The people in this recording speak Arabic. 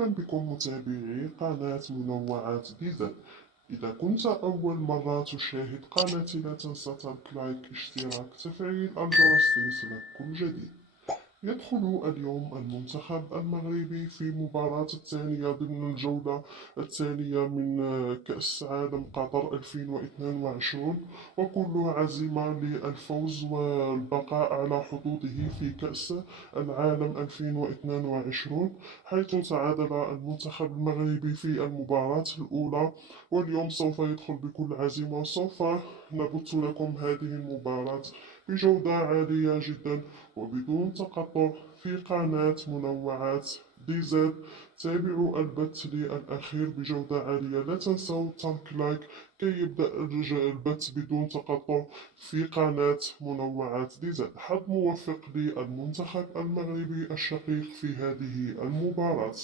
مرحبا بكم متابعي قناة منوعات دي زد. إذا كنت أول مرة تشاهد قناتي لا تنسى ترك لايك، اشتراك، تفعيل الجرس ليصلك كل جديد. يدخل اليوم المنتخب المغربي في مباراة الثانية ضمن الجولة الثانية من كأس عالم قطر 2022، وكل عزيمة للفوز والبقاء على حظوظه في كأس العالم 2022، حيث تعادل المنتخب المغربي في المباراة الأولى. واليوم سوف يدخل بكل عزيمة، وسوف نبث لكم هذه المباراة بجودة عالية جدا وبدون تقطع في قناة منوعات دي زد. تابعوا البث لي الأخير بجودة عالية، لا تنسوا ترك لايك كي يبدأ البث بدون تقطع في قناة منوعات دي زد. حظ موفق للمنتخب المغربي الشقيق في هذه المباراة.